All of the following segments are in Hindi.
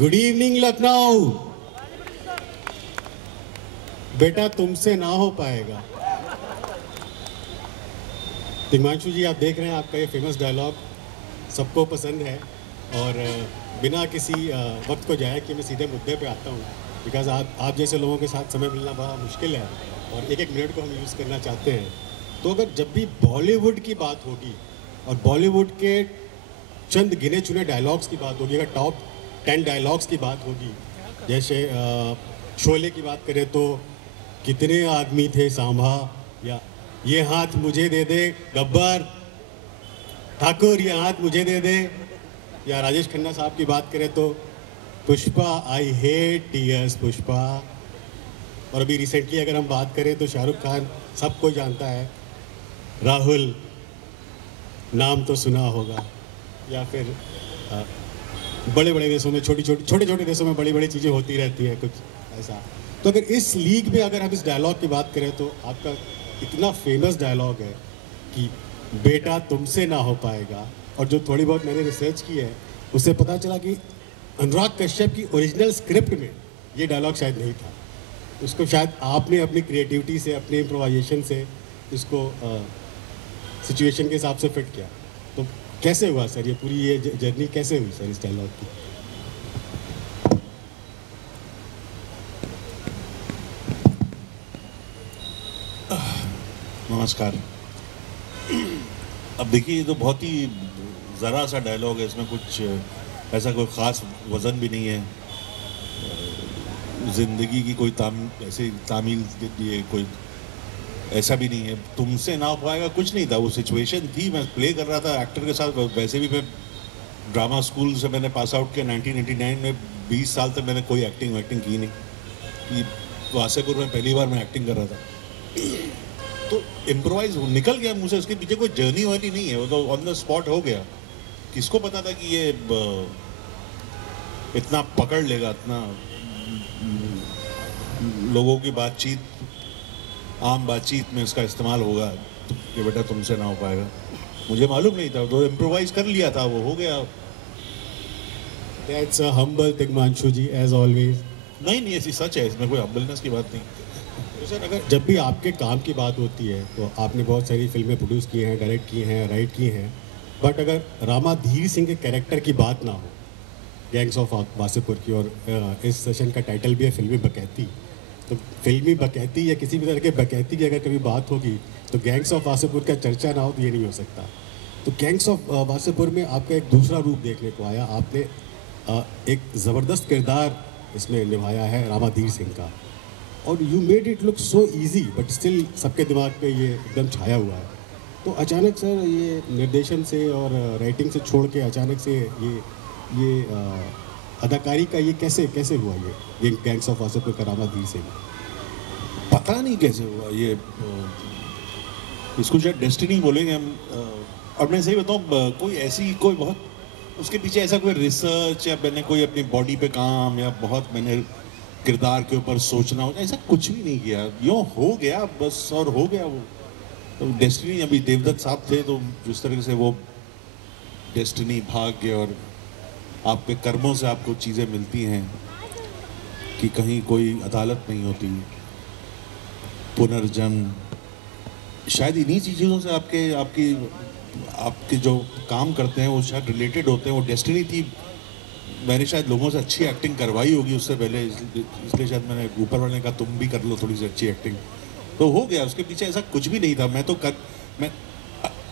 Good evening Lucknow. बेटा तुमसे ना हो पाएगा। तिग्मांशु जी, आप देख रहे हैं आपका ये फेमस डायलॉग सबको पसंद है और बिना किसी वक्त को जाए कि मैं सीधे मुद्दे पे आता हूँ, बिकॉज आप जैसे लोगों के साथ समय मिलना बड़ा मुश्किल है और एक एक मिनट को हम यूज़ करना चाहते हैं। तो अगर जब भी बॉलीवुड की बात होगी और बॉलीवुड के चंद गिने चुने डायलॉग्स की बात होगी, अगर टॉप 10 डायलॉग्स की बात होगी, जैसे शोले की बात करें तो कितने आदमी थे सांभा, या ये हाथ मुझे दे दे गब्बर ठाकुर, ये हाथ मुझे दे दे, या राजेश खन्ना साहब की बात करें तो Pushpa I hate tears Pushpa. और अभी रिसेंटली अगर हम बात करें तो शाहरुख खान सबको जानता है, राहुल नाम तो सुना होगा, या फिर बड़े बड़े देशों में छोटे छोटे देशों में बड़ी बड़ी चीज़ें होती रहती है कुछ ऐसा। तो अगर इस लीग में अगर हम इस डायलॉग की बात करें तो आपका इतना फेमस डायलॉग है कि बेटा तुमसे ना हो पाएगा। और जो थोड़ी बहुत मैंने रिसर्च की है उससे पता चला कि अनुराग कश्यप की ओरिजिनल स्क्रिप्ट में ये डायलॉग शायद नहीं था। उसको शायद आपने अपनी क्रिएटिविटी से, अपने इम्प्रोवाइजेशन से इसको सिचुएशन के हिसाब से फिट किया। तो कैसे हुआ सर ये पूरी ये जर्नी कैसे हुई सर इस डायलॉग की? नमस्कार। अब देखिए, ये तो बहुत ही ज़रा सा डायलॉग है, इसमें कुछ ऐसा कोई ख़ास वज़न भी नहीं है। ज़िंदगी की कोई ऐसे तामील दिए कोई ऐसा भी नहीं है। तुमसे ना हो पाएगा कुछ नहीं था, वो सिचुएशन थी, मैं प्ले कर रहा था एक्टर के साथ। वैसे भी मैं ड्रामा स्कूल से मैंने पास आउट किया 1989 में। 20 साल तक मैंने कोई एक्टिंग की नहीं। वासेपुर में पहली बार मैं एक्टिंग कर रहा था, तो इम्प्रोवाइज निकल गया मुझसे। उसके पीछे कोई जर्नी वर्नी नहीं है, वो तो ऑन द स्पॉट हो गया। किसको पता था कि ये इतना पकड़ लेगा, इतना लोगों की बातचीत, आम बातचीत में इसका इस्तेमाल होगा कि बेटा तुमसे ना हो पाएगा। मुझे मालूम नहीं था, तो इम्प्रोवाइज कर लिया था, वो हो गया। That's a humble Tigmanshu ji, as always। नहीं, ऐसी सच है, इसमें कोई हम्बलनेस की बात नहीं। तो सर, अगर जब भी आपके काम की बात होती है तो आपने बहुत सारी फिल्में प्रोड्यूस की हैं, डायरेक्ट की हैं, राइट की हैं, बट अगर रामाधीर सिंह के कैरेक्टर की बात ना हो, गैंग्स ऑफ वासेपुर की, और इस सेशन का टाइटल भी है फिल्मी बकैती, तो फिल्मी बकैती या किसी भी तरह के बकैती की अगर कभी बात होगी तो गैंग्स ऑफ वासेपुर का चर्चा ना हो तो ये नहीं हो सकता। तो गैंग्स ऑफ वासेपुर में आपका एक दूसरा रूप देखने को आया। आपने एक ज़बरदस्त किरदार इसमें निभाया है रामाधीर सिंह का, और you made it look so easy, but still सबके दिमाग पे ये एकदम छाया हुआ है। तो अचानक सर ये निर्देशन से और राइटिंग से छोड़ के अचानक से ये अदाकारी का ये कैसे हुआ ये गैंग्स ऑफ वासेपुर का रामाधीर सिंह? पता नहीं कैसे हुआ ये, इसको शायद डेस्टिनी बोलेंगे हम। और मैं सही बताऊँ, कोई बहुत उसके पीछे ऐसा कोई रिसर्च, या मैंने कोई अपनी बॉडी पे काम, या बहुत मैंने किरदार के ऊपर सोचना हो, ऐसा कुछ भी नहीं किया। यूँ हो गया बस, और हो गया वो। तो डेस्टिनी, अभी देवदत्त साहब थे तो जिस तरह से वो डेस्टिनी, भाग्य और आपके कर्मों से आपको चीज़ें मिलती हैं कि कहीं कोई अदालत नहीं होती, पुनर्जन्म, शायद इन्हीं चीज़ों से आपके जो काम करते हैं वो शायद रिलेटेड होते हैं। वो डेस्टिनी थी। मैंने शायद लोगों से अच्छी एक्टिंग करवाई होगी उससे पहले, इसलिए शायद मैंने ऊपर वाले ने कहा तुम भी कर लो थोड़ी सी अच्छी एक्टिंग, तो हो गया। उसके पीछे ऐसा कुछ भी नहीं था। मैं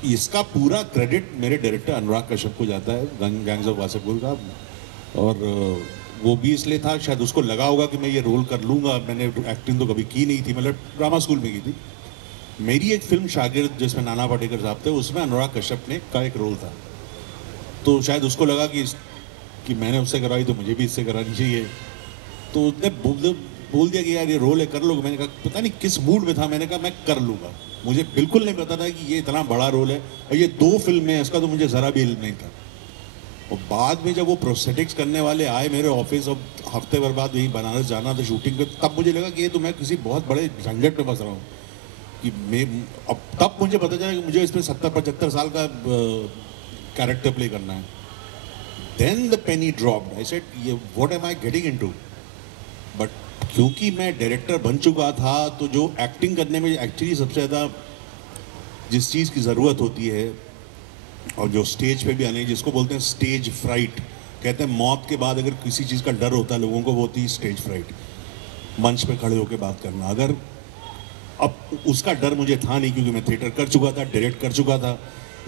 इसका पूरा क्रेडिट मेरे डायरेक्टर अनुराग कश्यप को जाता है, गैंग्स ऑफ वासेपुर का। और वो भी इसलिए था, शायद उसको लगा होगा कि मैं ये रोल कर लूँगा। मैंने एक्टिंग तो कभी की नहीं थी, मतलब ड्रामा स्कूल में की थी। मेरी एक फिल्म शागिर्द जिसमें नाना पाटेकर साहब थे, उसमें अनुराग कश्यप का एक रोल था। तो शायद उसको लगा कि मैंने उससे करवाई तो मुझे भी इससे करानी चाहिए। तो उसने बोल दिया कि यार ये रोल है, कर लो। मैंने कहा पता नहीं किस मूड में था, मैंने कहा मैं कर लूँगा। मुझे बिल्कुल नहीं पता था कि ये इतना बड़ा रोल है, और ये 2 फिल्म है, इसका तो मुझे ज़रा भी इल्म नहीं था। और बाद में जब वो प्रोस्थेटिक्स करने वाले आए मेरे ऑफिस, और हफ्ते भर बाद यहीं बनारस जाना था शूटिंग पे, तब मुझे लगा कि ये तो मैं किसी बहुत बड़े झंझट में फंस रहा हूँ। कि अब तब मुझे पता चला कि मुझे इसमें 70-75 साल का कैरेक्टर प्ले करना है। Then the penny dropped, I said ये what am I getting into. But क्योंकि मैं डायरेक्टर बन चुका था तो जो एक्टिंग करने में एक्चुअली सबसे ज़्यादा जिस चीज़ की ज़रूरत होती है, और जो स्टेज पे भी आने, जिसको बोलते हैं स्टेज फ्राइट, कहते हैं मौत के बाद अगर किसी चीज़ का डर होता है लोगों को, वो होती है स्टेज फ्राइट, मंच पे खड़े होकर बात करना। अगर अब उसका डर मुझे था नहीं, क्योंकि मैं थिएटर कर चुका था, डायरेक्ट कर चुका था,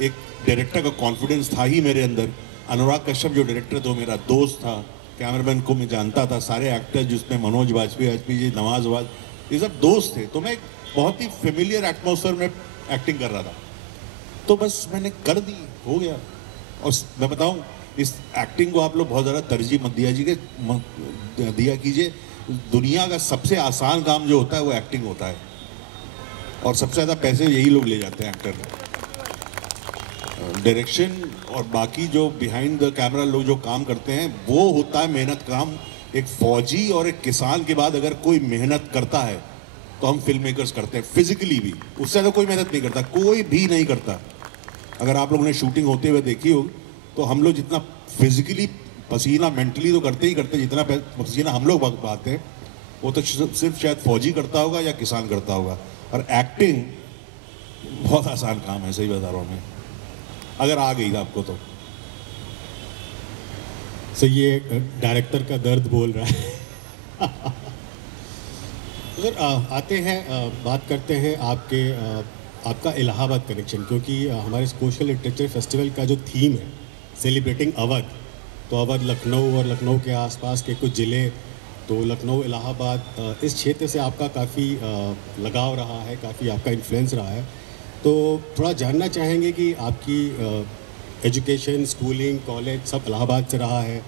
एक डायरेक्टर का कॉन्फिडेंस था ही मेरे अंदर। अनुराग कश्यप जो डायरेक्टर थे मेरा दोस्त था, कैमरामैन को मैं जानता था, सारे एक्टर जिसमें मनोज वाजपेयी जी, नवाज वाज, ये सब दोस्त थे, तो मैं एक बहुत ही फेमिलियर एटमॉस्फेयर में एक्टिंग कर रहा था। तो बस मैंने कर दी, हो गया। और मैं बताऊं, इस एक्टिंग को आप लोग बहुत ज़्यादा तरजीह मत दिया कीजिए। दुनिया का सबसे आसान काम जो होता है वो एक्टिंग होता है, और सबसे ज़्यादा पैसे यही लोग ले जाते हैं एक्टर। डायरेक्शन और बाकी जो बिहाइंड द कैमरा लोग जो काम करते हैं वो होता है मेहनत काम। एक फौजी और एक किसान के बाद अगर कोई मेहनत करता है तो हम फिल्म मेकर्स करते हैं, फिजिकली भी। उससे ज़्यादा कोई मेहनत नहीं करता, कोई भी नहीं करता। अगर आप लोगों ने शूटिंग होते हुए देखी हो तो हम लोग जितना फिजिकली पसीना, मेंटली तो करते ही करते, जितना पसीना हम लोग बहाते हैं वो तो सिर्फ शायद फौजी करता होगा या किसान करता होगा। और एक्टिंग बहुत आसान काम है, सही बता रहा हूँ मैं, अगर आ गई आपको तो। सो ये डायरेक्टर का दर्द बोल रहा है। सर आते हैं, बात करते हैं आपका इलाहाबाद कनेक्शन, क्योंकि हमारे सोशल लिटरेचर फेस्टिवल का जो थीम है सेलिब्रेटिंग अवध, तो अवध लखनऊ और लखनऊ के आसपास के कुछ ज़िले, तो लखनऊ इलाहाबाद, इस क्षेत्र से आपका काफ़ी लगाव रहा है, काफ़ी आपका इन्फ्लुएंस रहा है। तो थोड़ा जानना चाहेंगे कि आपकी एजुकेशन, स्कूलिंग, कॉलेज सब इलाहाबाद से रहा है,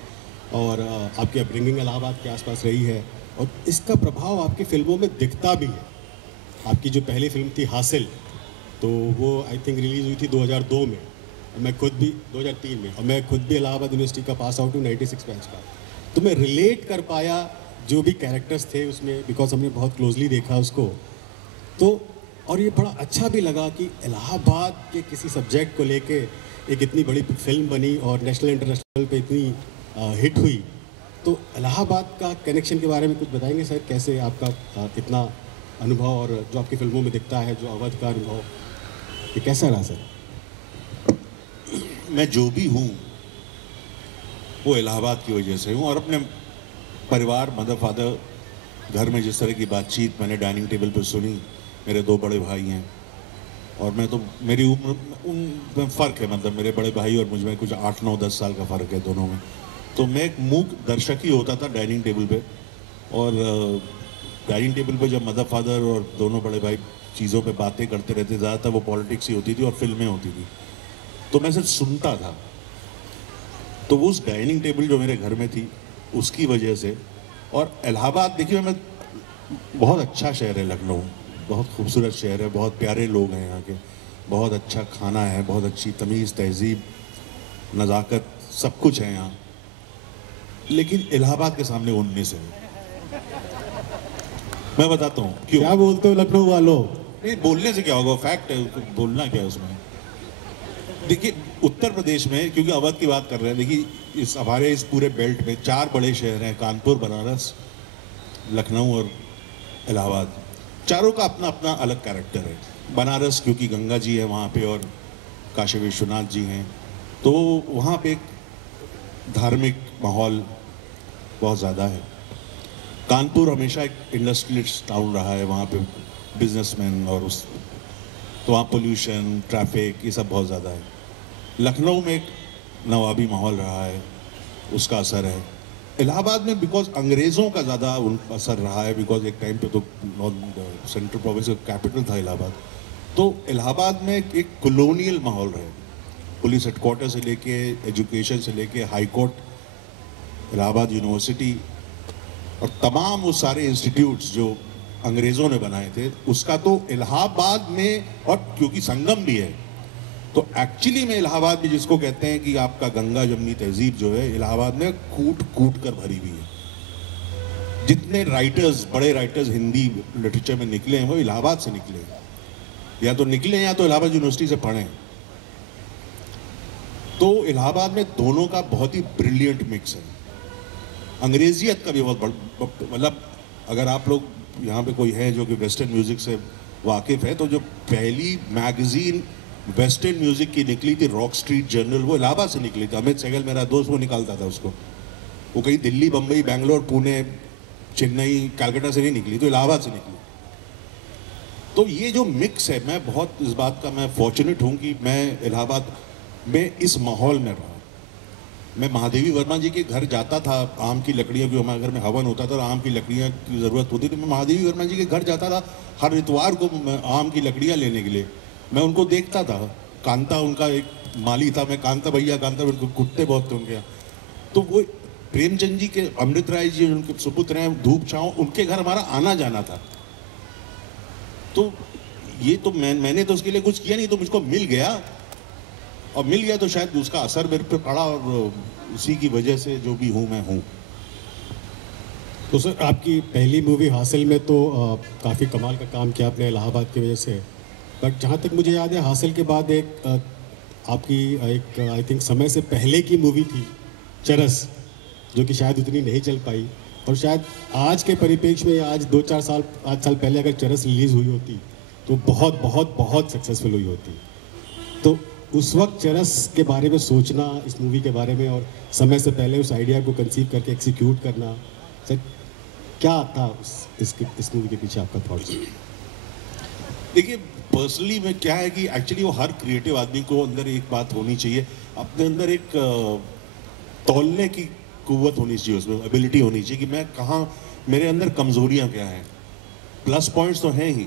और आपकी अपब्रिंगिंग इलाहाबाद के आसपास रही है, और इसका प्रभाव आपकी फ़िल्मों में दिखता भी है। आपकी जो पहली फिल्म थी हासिल, तो वो आई थिंक रिलीज़ हुई थी 2002 में, और मैं खुद भी 2003 में, और मैं खुद भी इलाहाबाद यूनिवर्सिटी का पास आउट हूँ, 96 बैच का। तो मैं रिलेट कर पाया जो भी कैरेक्टर्स थे उसमें, बिकॉज हमने बहुत क्लोजली देखा उसको। तो और ये बड़ा अच्छा भी लगा कि इलाहाबाद के किसी सब्जेक्ट को लेके एक इतनी बड़ी फिल्म बनी और नेशनल इंटरनेशनल पे इतनी हिट हुई। तो इलाहाबाद का कनेक्शन के बारे में कुछ बताएंगे सर, कैसे आपका इतना अनुभव और जो आपकी फिल्मों में दिखता है, जो अवध का अनुभव, ये कैसा रहा सर? मैं जो भी हूँ वो इलाहाबाद की वजह से हूँ, और अपने परिवार, मदर फादर, घर में जिस तरह की बातचीत मैंने डाइनिंग टेबल पर सुनी, मेरे 2 बड़े भाई हैं, और मैं तो मेरी उम्र उन फ़र्क है, मतलब मेरे बड़े भाई और मुझ में कुछ 8, 9, 10 साल का फ़र्क है दोनों में। तो मैं एक मूक दर्शक ही होता था डाइनिंग टेबल पे, और डाइनिंग टेबल पे जब मदर फादर और दोनों बड़े भाई चीज़ों पे बातें करते रहते, ज़्यादातर वो पॉलिटिक्स ही होती थी और फिल्में होती थी, तो मैं सिर्फ सुनता था। तो वो उस डाइनिंग टेबल जो मेरे घर में थी उसकी वजह से। और इलाहाबाद देखिए, मैं बहुत अच्छा शहर है लखनऊ, बहुत खूबसूरत शहर है, बहुत प्यारे लोग हैं यहाँ के, बहुत अच्छा खाना है, बहुत अच्छी तमीज़, तहजीब, नज़ाकत, सब कुछ है यहाँ। लेकिन इलाहाबाद के सामने 19 है। मैं बताता हूँ क्यों। क्या बोलते हो लखनऊ वालों? नहीं, बोलने से क्या होगा, फैक्ट है, बोलना क्या है उसमें। देखिए उत्तर प्रदेश में, क्योंकि अवध की बात कर रहे हैं, देखिए इस हमारे इस पूरे बेल्ट में 4 बड़े शहर हैं, कानपुर, बनारस, लखनऊ और इलाहाबाद। चारों का अपना अपना अलग कैरेक्टर है। बनारस क्योंकि गंगा जी है वहाँ पे और काशी विश्वनाथ जी हैं, तो वहाँ पे एक धार्मिक माहौल बहुत ज़्यादा है। कानपुर हमेशा एक इंडस्ट्रियलिस्ट टाउन रहा है, वहाँ पे बिजनेसमैन और उस, तो वहाँ पोल्यूशन, ट्रैफिक, ये सब बहुत ज़्यादा है। लखनऊ में एक नवाबी माहौल रहा है, उसका असर है। इलाहाबाद में बिकॉज अंग्रेज़ों का ज़्यादा असर रहा है, बिकॉज एक टाइम पे तो सेंट्रल प्रोविंस का कैपिटल था इलाहाबाद, तो इलाहाबाद में एक कॉलोनियल माहौल रहा है। पुलिस हेडक्वार्टर से लेके, एजुकेशन से लेके, हाई कोर्ट, इलाहाबाद यूनिवर्सिटी और तमाम वो सारे इंस्टीट्यूट्स जो अंग्रेज़ों ने बनाए थे, उसका तो इलाहाबाद में, और क्योंकि संगम भी है, तो एक्चुअली में इलाहाबाद में जिसको कहते हैं कि आपका गंगा जमनी तहजीब जो है, इलाहाबाद में कूट कूट कर भरी हुई है। जितने राइटर्स, बड़े राइटर्स हिंदी लिटरेचर में निकले हैं वो इलाहाबाद से निकले हैं, या तो निकले या तो इलाहाबाद यूनिवर्सिटी से पढ़े। तो इलाहाबाद में दोनों का बहुत ही ब्रिलियंट मिक्स है। अंग्रेजियत का भी बहुत मतलब अगर आप लोग यहाँ पे कोई है जो कि वेस्टर्न म्यूजिक से वाकिफ़ है, तो जो पहली मैगजीन वेस्टर्न म्यूजिक की निकली थी रॉक स्ट्रीट जर्नल, वो इलाहाबाद से निकली थी। अमित सहगल मेरा दोस्त वो निकालता था उसको। वो कहीं दिल्ली, बम्बई, बैंगलोर, पुणे, चेन्नई, कलकत्ता से नहीं निकली, तो इलाहाबाद से निकली। तो ये जो मिक्स है, मैं बहुत इस बात का मैं फॉर्चुनेट हूँ कि मैं इलाहाबाद में इस माहौल में रहा। मैं महादेवी वर्मा जी के घर जाता था, आम की लकड़ियों की, हमारे घर में हवन होता था और आम की लकड़ियाँ की ज़रूरत होती थी। मैं महादेवी वर्मा जी के घर जाता था हर इतवार को आम की लकड़ियाँ लेने के लिए। मैं उनको देखता था। कांता उनका एक माली था, मैं कांता भैया, उनको कुत्ते बहुत थे उनके यहाँ। तो वो प्रेमचंद जी के, अमृत राय जी उनके सुपुत्र हैं, धूप छाँव, उनके घर हमारा आना जाना था। तो ये तो मैंने तो उसके लिए कुछ किया नहीं, तो मुझको मिल गया, और मिल गया तो शायद उसका असर मेरे पे पड़ा, और उसी की वजह से जो भी हूँ मैं हूँ। तो सर आपकी पहली मूवी हासिल में तो काफ़ी कमाल का काम किया आपने इलाहाबाद की वजह से, बट जहाँ तक मुझे याद है हासिल के बाद एक आपकी एक आई थिंक समय से पहले की मूवी थी चरस, जो कि शायद उतनी नहीं चल पाई, और शायद आज के परिप्रेक्ष्य में आज 2-4 साल 5 साल पहले अगर चरस रिलीज़ हुई होती तो बहुत बहुत बहुत सक्सेसफुल हुई होती। तो उस वक्त चरस के बारे में सोचना, इस मूवी के बारे में, और समय से पहले उस आइडिया को कंसीव करके एग्जीक्यूट करना, सर क्या था इस मूवी के पीछे आपका थॉट्स? देखिए पर्सनली में क्या है कि एक्चुअली वो हर क्रिएटिव आदमी को अंदर एक बात होनी चाहिए, अपने अंदर एक तौलने की कुव्वत होनी चाहिए, उसमें एबिलिटी होनी चाहिए कि मैं कहाँ, मेरे अंदर कमज़ोरियाँ क्या हैं। प्लस पॉइंट्स तो हैं ही,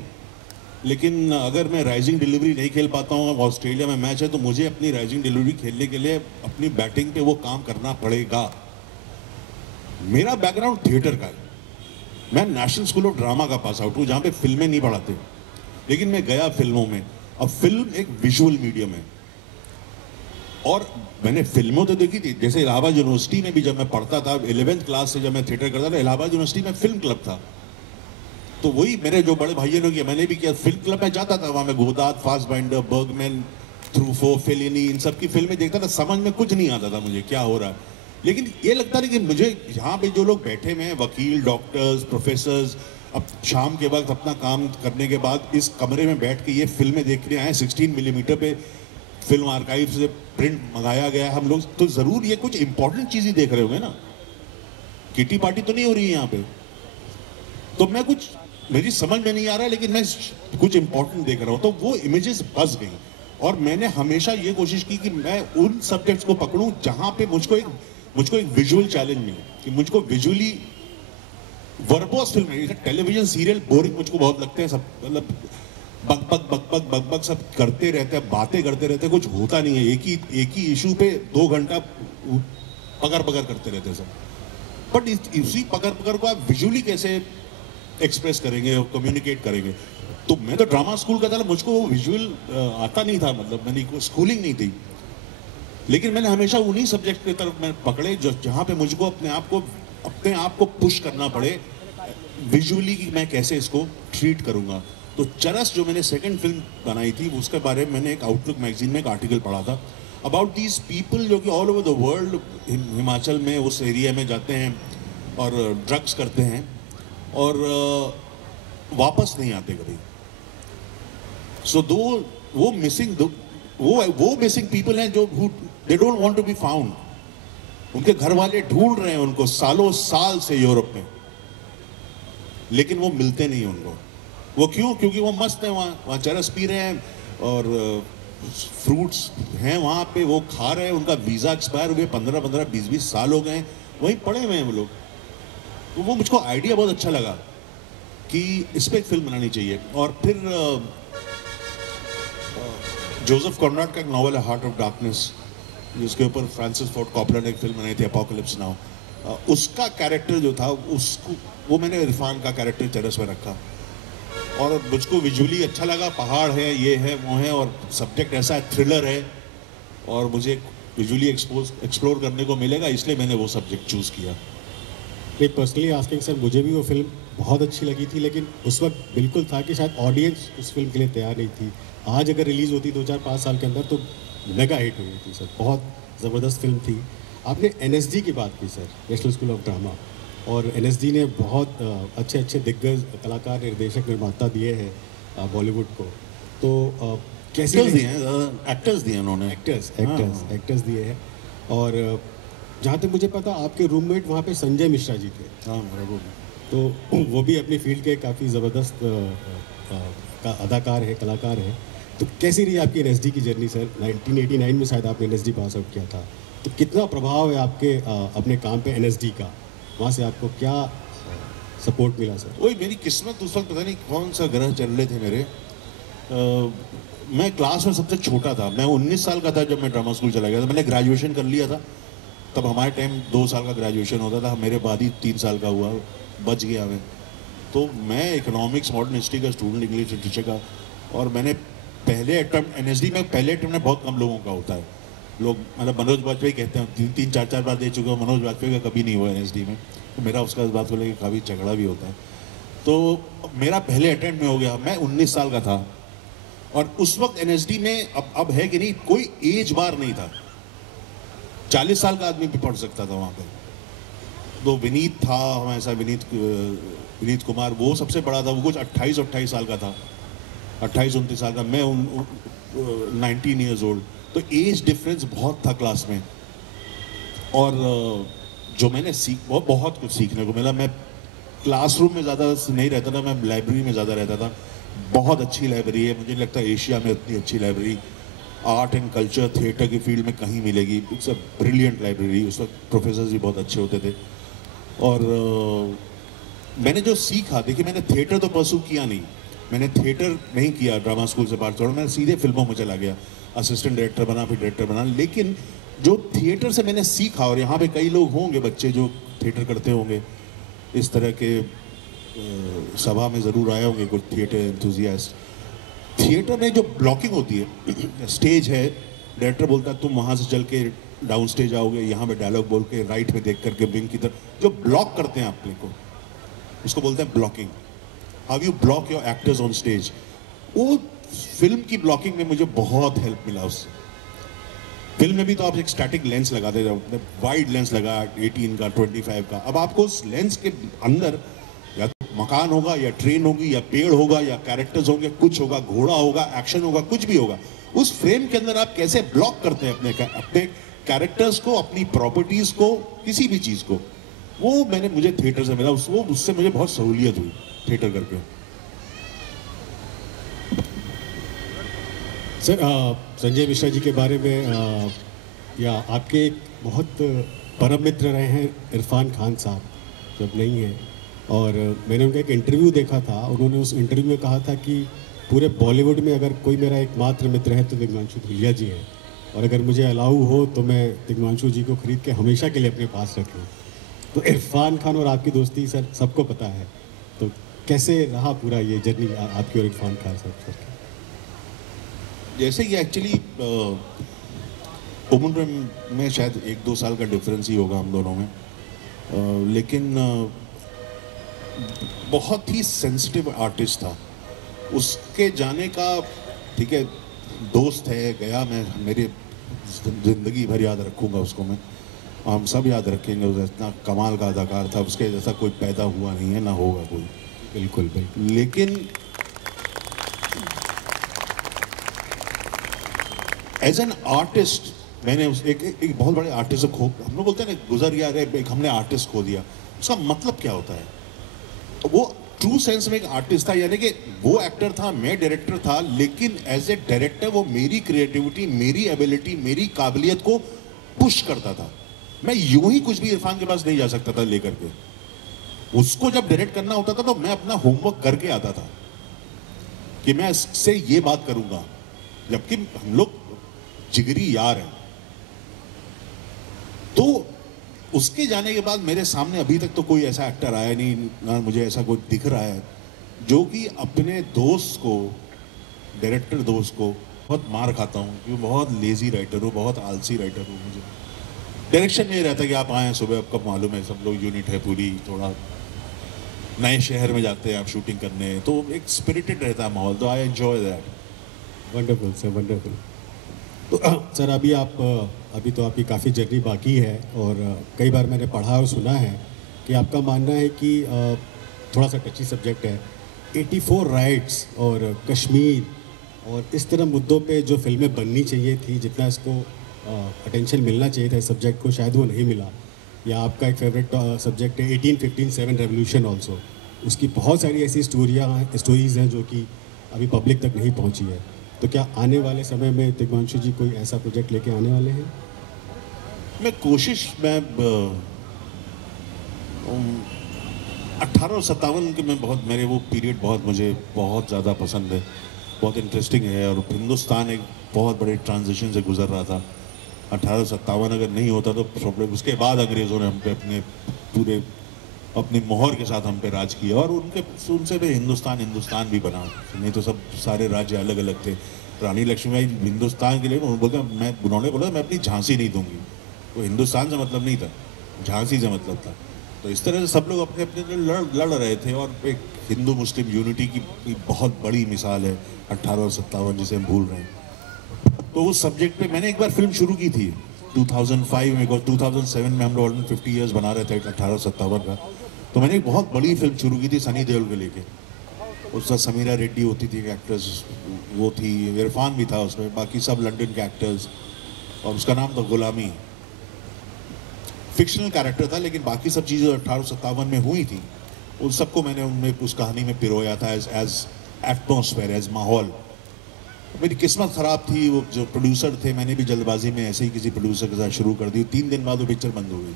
लेकिन अगर मैं राइजिंग डिलीवरी नहीं खेल पाता हूँ, ऑस्ट्रेलिया में मैच है, तो मुझे अपनी राइजिंग डिलीवरी खेलने के लिए अपनी बैटिंग पे वो काम करना पड़ेगा। मेरा बैकग्राउंड थिएटर का है, मैं नेशनल स्कूल ऑफ ड्रामा का पास आउट हूँ, जहाँ पे फिल्में नहीं पढ़ाते, लेकिन मैं गया फिल्मों में। अब फिल्म एक विजुअल मीडियम है, और मैंने फिल्मों तो देखी थी, जैसे इलाहाबाद यूनिवर्सिटी में भी जब मैं पढ़ता था, 11th क्लास से जब मैं थिएटर करता था, इलाहाबाद यूनिवर्सिटी में फिल्म क्लब था। तो वही मेरे जो बड़े भाइयों ने किया, मैंने भी किया। फिल्म क्लब में जाता था, वहाँ में गोदाद, फास्टबाइंडर, बर्गमैन, ट्रूफो, फेलिनी, इन सब की फिल्में देखता था। समझ में कुछ नहीं आता था मुझे क्या हो रहा है, लेकिन ये लगता नहीं कि मुझे यहाँ पे जो लोग बैठे हुए हैं, वकील, डॉक्टर्स, प्रोफेसर्स, अब शाम के वक्त अपना काम करने के बाद इस कमरे में बैठ के ये फिल्में देखने आए, 16 मिलीमीटर पे फिल्म आर्काइव से प्रिंट मंगाया गया है हम लोग, तो ज़रूर ये कुछ इंपॉर्टेंट चीज़ ही देख रहे होंगे ना, किटी पार्टी तो नहीं हो रही है यहाँ पे। तो मैं कुछ, मेरी समझ में नहीं आ रहा है, लेकिन मैं कुछ इंपॉर्टेंट देख रहा हूँ, तो वो इमेजेस बस गई। और मैंने हमेशा ये कोशिश की कि मैं उन सब्जेक्ट्स को पकड़ूं जहाँ पे मुझको एक विजुअल चैलेंज मिले, कि मुझको विजुअली वर्बोस फिल्म है। टेलीविजन सीरियल बोरिंग मुझको बहुत लगते हैं, सब मतलब बक सब करते रहते हैं, बातें करते रहते हैं, कुछ होता नहीं है, एक ही इशू पे 2 घंटा पकड़ करते रहते हैं सब। बट इसी पकड़ को आप विजुअली कैसे एक्सप्रेस करेंगे और कम्युनिकेट करेंगे? तो मैं तो ड्रामा स्कूल का था, मुझको वो विजुअल आता नहीं था, मतलब मैंने स्कूलिंग नहीं थी, लेकिन मैंने हमेशा उन्हीं सब्जेक्ट की तरफ मैं पकड़े जहाँ पे मुझको अपने आप को पुश करना पड़े विजुअली, कि मैं कैसे इसको ट्रीट करूँगा। तो चरस जो मैंने सेकंड फिल्म बनाई थी, उसके बारे में मैंने एक आउटलुक मैगजीन में एक आर्टिकल पढ़ा था अबाउट दीज पीपल जो कि all over the world Himachal में उस एरिया में जाते हैं और ड्रग्स करते हैं और वापस नहीं आते कभी। सो वो मिसिंग पीपल हैं जो they don't want to be found. उनके घर वाले ढूंढ रहे हैं उनको सालों साल से यूरोप में, लेकिन वो मिलते नहीं उनको। वो क्यों? क्योंकि वो मस्त है, वहाँ चरस पी रहे हैं और फ्रूट्स हैं वहाँ पे, वो खा रहे हैं, उनका वीज़ा एक्सपायर हुए 15-15, 20-20 साल हो गए, वहीं पड़े हुए हैं वो लोग। तो वो मुझको आइडिया बहुत अच्छा लगा कि इस पर एक फिल्म बनानी चाहिए। और फिर जोसेफ कॉनराड का एक नॉवल है हार्ट ऑफ डार्कनेस, जिसके ऊपर फ्रांसिस फोर्ड कॉपला ने एक फिल्म बनाई थी एपोकलिप्स नाउ। उसका कैरेक्टर जो था उसको वो मैंने इरफान का कैरेक्टर चरस में रखा और मुझको विजुअली अच्छा लगा। पहाड़ है, ये है, वो है, और सब्जेक्ट ऐसा है, थ्रिलर है, और मुझे विजुअली एक्सप्लोर करने को मिलेगा, इसलिए मैंने वो सब्जेक्ट चूज़ किया। नहीं, पर्सनली आस्किंग सर, मुझे भी वो फिल्म बहुत अच्छी लगी थी, लेकिन उस वक्त बिल्कुल था कि शायद ऑडियंस उस फिल्म के लिए तैयार नहीं थी। आज अगर रिलीज़ होती 2-4-5 साल के अंदर तो मेगा हिट हुई थी सर, बहुत ज़बरदस्त फिल्म थी। आपने एनएसडी की बात की sir, national school of drama, और एनएसडी ने बहुत अच्छे अच्छे दिग्गज कलाकार, निर्देशक, निर्माता दिए हैं बॉलीवुड को। तो कैसे एक्टर्स दिए हैं, एक्टर्स दिए उन्होंने, एक्टर्स दिए हैं। और जहाँ तक मुझे पता, आपके रूममेट वहाँ पे संजय मिश्रा जी थे। हाँ बराबर। तो वो भी अपनी फील्ड के काफ़ी ज़बरदस्त अदाकार है, कलाकार हैं। तो कैसी रही आपकी एनएसडी की जर्नी सर? 1989 में शायद आपने एनएसडी पास आउट किया था। तो कितना प्रभाव है आपके अपने काम पे एनएसडी का? वहाँ से आपको क्या सपोर्ट मिला सर? वही मेरी किस्मत, उस वक्त पता नहीं कौन सा ग्रह चल रहे थे मेरे। मैं क्लास में सबसे छोटा था, मैं 19 साल का था जब मैं ड्रामा स्कूल चला गया था। मैंने ग्रेजुएशन कर लिया था, तब हमारे टाइम 2 साल का ग्रेजुएशन होता था, मेरे बाद ही 3 साल का हुआ, बच गया मैं। तो मैं इकोनॉमिक्स मॉडर्न हिस्ट्री का स्टूडेंट, इंग्लिश लिटरेचर का, और मैंने पहले अटेम्प्ट एनएसडी में, पहले अटेम्प्ट में बहुत कम लोगों का होता है। लोग मतलब मनोज वाजपेयी कहते हैं 3-4 बार दे चुके हो, मनोज वाजपेयी का कभी नहीं हुआ एनएसडी में। तो मेरा उसका इस बात को लेकर काफ़ी झगड़ा भी होता है। तो मेरा पहले अटेम्प्ट में हो गया, मैं 19 साल का था। और उस वक्त एनएसडी में, अब है कि नहीं, कोई एज बार नहीं था, 40 साल का आदमी भी पढ़ सकता था वहाँ पर। तो विनीत था हमारे साथ, विनीत कुमार, वो सबसे बड़ा था, वो कुछ 28 साल का था, 28-29 साल का। मैं 19 ईयर्स ओल्ड। तो एज डिफरेंस बहुत था क्लास में। और जो मैंने बहुत कुछ सीखने को मिला। मैं क्लासरूम में ज़्यादा नहीं रहता था, मैं लाइब्रेरी में ज़्यादा रहता था। बहुत अच्छी लाइब्रेरी है, मुझे लगता है एशिया में इतनी अच्छी library art and culture, theatre की फील्ड में कहीं मिलेगी। It's a brilliant library. उस वक्त प्रोफेसर्स भी बहुत अच्छे होते थे। और मैंने जो सीखा, देखिए मैंने थिएटर तो परसू किया नहीं, मैंने थिएटर नहीं किया ड्रामा स्कूल से बाहर छोड़ा, मैं सीधे फिल्मों में चला गया, असिस्टेंट डायरेक्टर बना, फिर डायरेक्टर बना। लेकिन जो थिएटर से मैंने सीखा, और यहाँ पे कई लोग होंगे बच्चे जो थिएटर करते होंगे, इस तरह के सभा में ज़रूर आए होंगे कुछ थिएटर एंथुजियास्ट। थिएटर में जो ब्लॉकिंग होती है, स्टेज है, डायरेक्टर बोलता है तुम वहाँ से चल के डाउन स्टेज आओगे, यहाँ पे डायलॉग बोल के राइट में देख करके विंग की तरफ, जो ब्लॉक करते हैं अपने को, उसको बोलते हैं blocking. How you block your actors on stage. वो फिल्म की ब्लॉकिंग में मुझे बहुत हेल्प मिला उससे। फिल्म में भी तो आप एक स्टैटिक लेंस लगाते थे, वाइड लेंस लगा 18 का 25 का। अब आपको उस लेंस के अंदर या तो मकान होगा, या ट्रेन होगी, या पेड़ होगा, या कैरेक्टर्स होंगे, कुछ होगा, घोड़ा होगा, एक्शन होगा, कुछ भी होगा। उस फ्रेम के अंदर आप कैसे ब्लॉक करते हैं अपने कैरेक्टर्स को, अपनी प्रॉपर्टीज को, किसी भी चीज को, वो मुझे थिएटर से मिला। उससे मुझे बहुत सहूलियत हुई थिएटर करके। सर संजय मिश्रा जी के बारे में या आपके एक बहुत परम मित्र रहे हैं इरफान खान साहब, जब नहीं है, और मैंने उनका एक इंटरव्यू देखा था। उन्होंने उस इंटरव्यू में कहा था कि पूरे बॉलीवुड में अगर कोई मेरा एकमात्र मित्र है तो दिग्मांशु धुलिया जी हैं, और अगर मुझे अलाउ हो तो मैं दिग्मांशु जी को खरीद के हमेशा के लिए अपने पास रखूँ। तो इरफान खान और आपकी दोस्ती सर सबको पता है, तो कैसे रहा पूरा ये जर्नी आपकी और इरफान खान साहब सर? जैसे कि एक्चुअली उम्र में शायद 1-2 साल का डिफरेंस ही होगा हम दोनों में, लेकिन बहुत ही सेंसिटिव आर्टिस्ट था। उसके जाने का, ठीक है, दोस्त है, गया, मैं मेरे ज़िंदगी भर याद रखूँगा उसको मैं, हम सब याद रखेंगे। उस इतना कमाल का अदाकार था, उसके जैसा कोई पैदा हुआ नहीं है, ना होगा कोई। बिल्कुल बिल्कुल। लेकिन एज एन आर्टिस्ट मैंने एक बहुत बड़े आर्टिस्ट को, हम लोग बोलते हैं ना, गुजर गया, एक हमने आर्टिस्ट खो दिया। उसका मतलब क्या होता है? वो ट्रू सेंस में एक आर्टिस्ट था, यानी कि वो एक्टर था, मैं डायरेक्टर था, लेकिन एज ए डायरेक्टर वो मेरी क्रिएटिविटी, मेरी एबिलिटी, मेरी काबिलियत को पुश करता था। मैं यूं ही कुछ भी इरफान के पास नहीं जा सकता था लेकर के। उसको जब डायरेक्ट करना होता था तो मैं अपना होमवर्क करके आता था कि मैं इससे ये बात करूंगा, जबकि हम लोग जिगरी यार हैं। तो उसके जाने के बाद मेरे सामने अभी तक तो कोई ऐसा एक्टर आया नहीं, ना मुझे ऐसा कोई दिख रहा है जो कि अपने दोस्त को, डायरेक्टर दोस्त को, बहुत मार खाता हूँ क्योंकि बहुत लेजी राइटर हूँ, बहुत आलसी राइटर हूँ। मुझे डायरेक्शन नहीं रहता कि आप आए सुबह, आपको मालूम है सब लोग यूनिट है पूरी, थोड़ा नए शहर में जाते हैं आप शूटिंग करने, तो एक स्पिरिटेड रहता है माहौल, तो I enjoy that. Wonderful sir, wonderful. तो सर अभी तो आपकी काफ़ी जर्नी बाकी है, और कई बार मैंने पढ़ा और सुना है कि आपका मानना है कि थोड़ा सा टची सब्जेक्ट है, 84 राइट्स और कश्मीर और इस तरह मुद्दों पे जो फिल्में बननी चाहिए थी, जितना इसको अटेंशन मिलना चाहिए था इस सब्जेक्ट को, शायद वो नहीं मिला। या आपका एक फेवरेट सब्जेक्ट है 1857 रेवोल्यूशन ऑल्सो, उसकी बहुत सारी ऐसी स्टोरीज़ हैं जो कि अभी पब्लिक तक नहीं पहुंची है। तो क्या आने वाले समय में तिग्मांशु जी कोई ऐसा प्रोजेक्ट लेके आने वाले हैं? मैं 1857 के मैं बहुत, मेरे वो पीरियड मुझे बहुत ज़्यादा पसंद है, बहुत इंटरेस्टिंग है। और हिंदुस्तान एक बहुत बड़े ट्रांजिशन से गुजर रहा था। 1857 अगर नहीं होता तो प्रॉब्लम, उसके बाद अंग्रेज़ों ने हम पे अपनी मोहर के साथ हम पे राज किया, और उनसे भी हिंदुस्तान भी बना। नहीं तो सब सारे राज्य अलग अलग थे। रानी लक्ष्मीबाई हिंदुस्तान के लिए उन्होंने बोला मैं अपनी झांसी नहीं दूंगी। वो हिंदुस्तान से मतलब नहीं था, झांसी से मतलब था। तो इस तरह से सब लोग अपने अपने लड़ रहे थे, और एक हिंदू मुस्लिम यूनिटी की बहुत बड़ी मिसाल है 1857, जिसे हम भूल रहे हैं। तो उस सब्जेक्ट पे मैंने एक बार फिल्म शुरू की थी 2005 में, 2007 में हम लोग 50 ईयर्स बना रहे थे 1857 का। तो मैंने एक बहुत बड़ी फिल्म शुरू की थी सनी देओल के लेके। उसका समीरा रेड्डी होती थी एक्ट्रेस, वो थी, इरफान भी था उसमें, बाकी सब लंदन के एक्टर्स, और उसका नाम था गुलामी। फिक्शनल कैरेक्टर था, लेकिन बाकी सब चीज़ें 1857 में हुई थी उन सबको मैंने उनमें उस कहानी में पिरोया था एज एटमॉस्फेयर, एज माहौल। मेरी किस्मत ख़राब थी, वो जो प्रोड्यूसर थे, मैंने भी जल्दबाजी में ऐसे ही किसी प्रोड्यूसर के साथ शुरू कर दी। 3 दिन बाद वो पिक्चर बंद हो गई,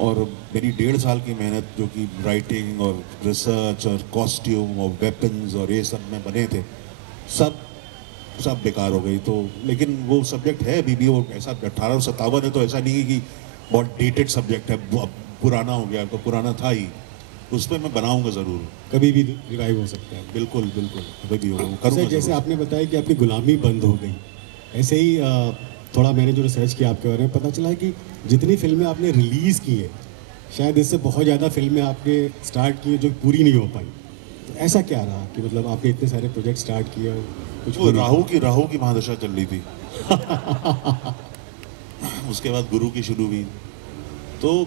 और मेरी 1.5 साल की मेहनत, जो कि राइटिंग और रिसर्च और कॉस्ट्यूम और वेपन्स और ये सब में बने थे, सब बेकार हो गई। तो लेकिन वो सब्जेक्ट है अभी भी, वो ऐसा 1857 है तो ऐसा नहीं है कि बहुत डेटेड सब्जेक्ट है, पुराना हो गया, तो पुराना था ही। उस पर मैं बनाऊंगा ज़रूर, कभी भी रिवाइव हो सकता है। बिल्कुल बिल्कुल, कभी भी होगा। जैसे आपने बताया कि आपकी गुलामी बंद हो गई, ऐसे ही थोड़ा मैंने जो रिसर्च किया आपके बारे में, पता चला है कि जितनी फिल्में आपने रिलीज़ की है, शायद इससे बहुत ज़्यादा फिल्में आपने स्टार्ट की जो पूरी नहीं हो पाई। तो ऐसा क्या रहा कि मतलब आपने इतने सारे प्रोजेक्ट स्टार्ट किए और कुछ? वो राहु की महादशा चल रही थी उसके बाद गुरु की शुरू हुई। तो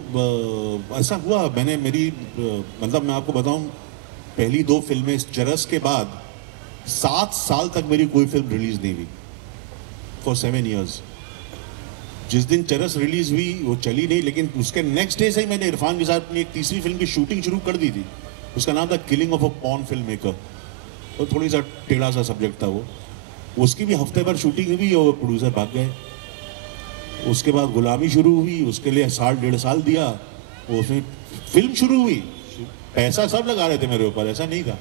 ऐसा हुआ, मतलब मैं आपको बताऊं, पहली 2 फिल्में चरस के बाद 7 साल तक मेरी कोई फिल्म रिलीज नहीं हुई, फॉर 7 ईयर्स। जिस दिन चरस रिलीज हुई वो चली नहीं, लेकिन उसके नेक्स्ट डे से ही मैंने इरफान के साथ अपनी एक तीसरी फिल्म की शूटिंग शुरू कर दी थी। उसका नाम था killing of a porn film maker. तो थोड़ी सा टेढ़ा सा सब्जेक्ट था वो। उसकी भी हफ्ते भर शूटिंग हुई और प्रोड्यूसर भाग गए। उसके बाद गुलामी शुरू हुई, उसके लिए 1.5 साल दिया, उसमें फिल्म शुरू हुई। पैसा सब लगा रहे थे मेरे ऊपर, ऐसा नहीं था।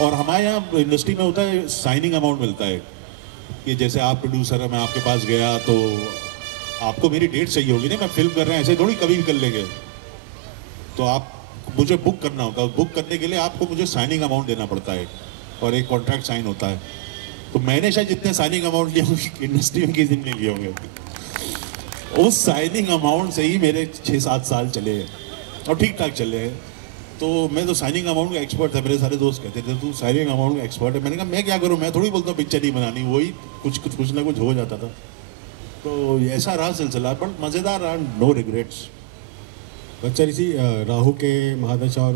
और हमारे यहाँ इंडस्ट्री में होता है, साइनिंग अमाउंट मिलता है कि जैसे आप प्रोड्यूसर है, मैं आपके पास गया तो आपको मेरी डेट चाहिए होगी ना, मैं फिल्म कर रहे हैं, ऐसे थोड़ी कभी भी कर लेंगे। तो आप मुझे बुक करना होगा, बुक करने के लिए आपको मुझे साइनिंग अमाउंट देना पड़ता है, और एक कॉन्ट्रैक्ट साइन होता है। तो मैंने शायद जितने साइनिंग अमाउंट लिए होंगे इंडस्ट्री में किसी ने लिए होंगे। उस साइनिंग अमाउंट से ही मेरे 6-7 साल चले हैं, और ठीक ठाक चले हैं। तो मैं तो साइनिंग अमाउंट का एक्सपर्ट था। मेरे सारे दोस्त कहते थे तू साइनिंग अमाउंट का एक्सपर्ट है। मैंने कहा मैं क्या करूं, मैं थोड़ी बोलता हूँ पिक्चर नहीं बनानी, वही कुछ ना कुछ हो जाता था। तो ऐसा रहा सिलसिला, बट मज़ेदार रहा, नो रिग्रेट्स। अच्छा, इसी राहु के महादशा और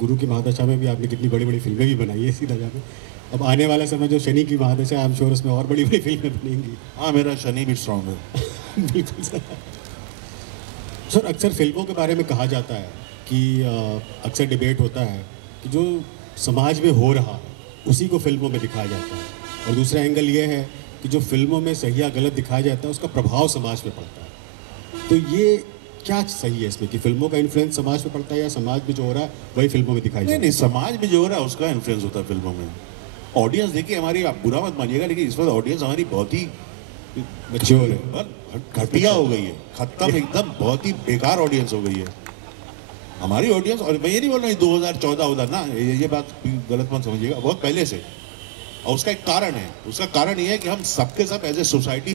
गुरु की महादशा में भी आपने कितनी बड़ी बड़ी फिल्में भी बनाई है सीधा जाके। अब आने वाला समय जो शनि की महादशा है, आई एम श्योर उसमें और बड़ी बड़ी फिल्में बनेंगी। हाँ, मेरा शनि भी स्ट्रांग है। बिल्कुल सर, अक्सर फिल्मों के बारे में कहा जाता है कि अक्सर डिबेट होता है कि जो समाज में हो रहा उसी को फिल्मों में दिखाया जाता है, और दूसरा एंगल ये है कि जो फिल्मों में सही या गलत दिखाया जाता है उसका प्रभाव समाज पे पड़ता है। तो ये क्या सही है इसमें कि फिल्मों का इन्फ्लुएंस समाज पे पड़ता है, या समाज में जो हो रहा है वही फिल्मों में दिखाई जाता है? नहीं, समाज में जो हो रहा है उसका इन्फ्लुएंस होता है फिल्मों में। ऑडियंस देखिए हमारी, आप बुरा मत मानिएगा, लेकिन इस वक्त ऑडियंस हमारी बहुत ही मैच्योर है, घटिया हो गई है, खत्म, एकदम बहुत ही बेकार ऑडियंस हो गई है हमारी ऑडियंस। और मैं ये नहीं बोल रहा 2014 होता ना, ये बात गलत मत समझिएगा, बहुत पहले से। और उसका एक कारण है, उसका कारण ये है कि हम सबके सब एज ए सोसाइटी